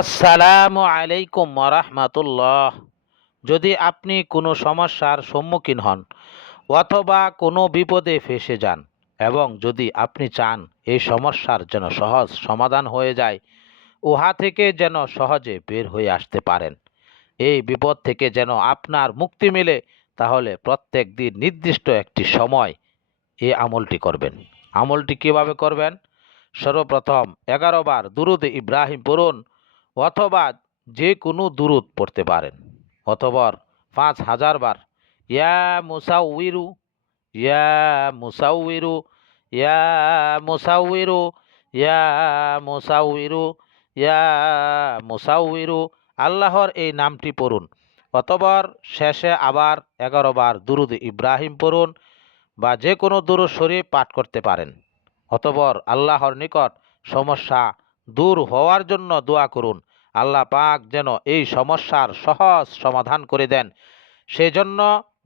আসসালামু আলাইকুম রাহমাতুল্লাহ। যদি আপনি কোনো সমস্যার সম্মুখীন হন অথবা কোনো বিপদে ফেঁসে যান এবং যদি আপনি চান এই সমস্যার যেন সহজ সমাধান হয়ে যায়, উহা থেকে যেন সহজে বের হয়ে আসতে পারেন, এই বিপদ থেকে যেন আপনার মুক্তি মেলে, তাহলে প্রত্যেক দিন নির্দিষ্ট একটি সময় এই আমলটি করবেন। আমলটি কিভাবে করবেন? সর্বপ্রথম 11 বার দুরুদ ইব্রাহিম পড়ুন, অথবা যে কোনো দুরুদ পড়তে পারেন, অথবা 5000 বার ইয়া মুসাউইরু, ইয়া মুসাউইরু, ইয়া মুসাউইরু, ইয়া মুসাউইরু, ইয়া মুসাউইরু, আল্লাহর এই নামটি পড়ুন। অতঃপর শেষে আবার 11 বার দুরুদ ইব্রাহিম পড়ুন, বা যে কোনো দুরূদ শরীফ পাঠ করতে পারেন। অতঃপর আল্লাহর নিকট সমস্যা দূর হওয়ার জন্য দোয়া করুন, আল্লাহ পাক যেন এই সমস্যার সহজ সমাধান করে দেন, সেজন্য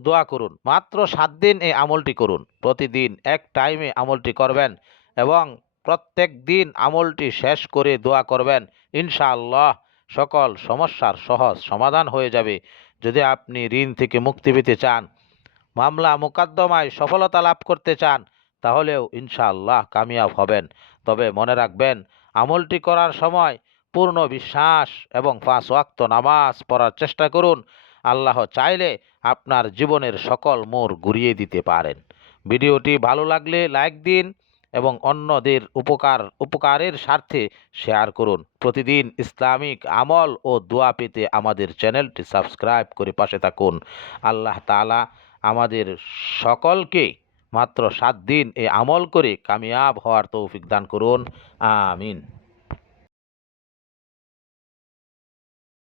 দোয়া করুন। মাত্র 7 দিন এই আমলটি করুন, প্রতিদিন এক টাইমে আমলটি করবেন এবং প্রত্যেক দিন আমলটি শেষ করে দোয়া করবেন। ইনশাআল্লাহ সকল সমস্যার সহজ সমাধান হয়ে যাবে। যদি আপনি ঋণ থেকে মুক্তি পেতে চান, মামলা মোকদ্দমায় সফলতা লাভ করতে চান, তাহলেও ইনশাআল্লাহ কামিয়াব হবেন। তবে মনে রাখবেন, আমলটি করার সময় পূর্ণ বিশ্বাস এবং 5 ওয়াক্ত নামাজ পড়ার চেষ্টা করুন। আল্লাহ চাইলে আপনার জীবনের সকল মোড় ঘুরিয়ে দিতে পারেন। ভিডিওটি ভালো লাগলে লাইক দিন এবং অন্যদের উপকারের স্বার্থে শেয়ার করুন। প্রতিদিন ইসলামিক আমল ও দোয়া পেতে আমাদের চ্যানেলটি সাবস্ক্রাইব করে পাশে থাকুন। আল্লাহ তাআলা আমাদের সকলকে মাত্র 7 দিন এ আমল করে কামিয়াব হওয়ার তৌফিক দান করুন। আমিন।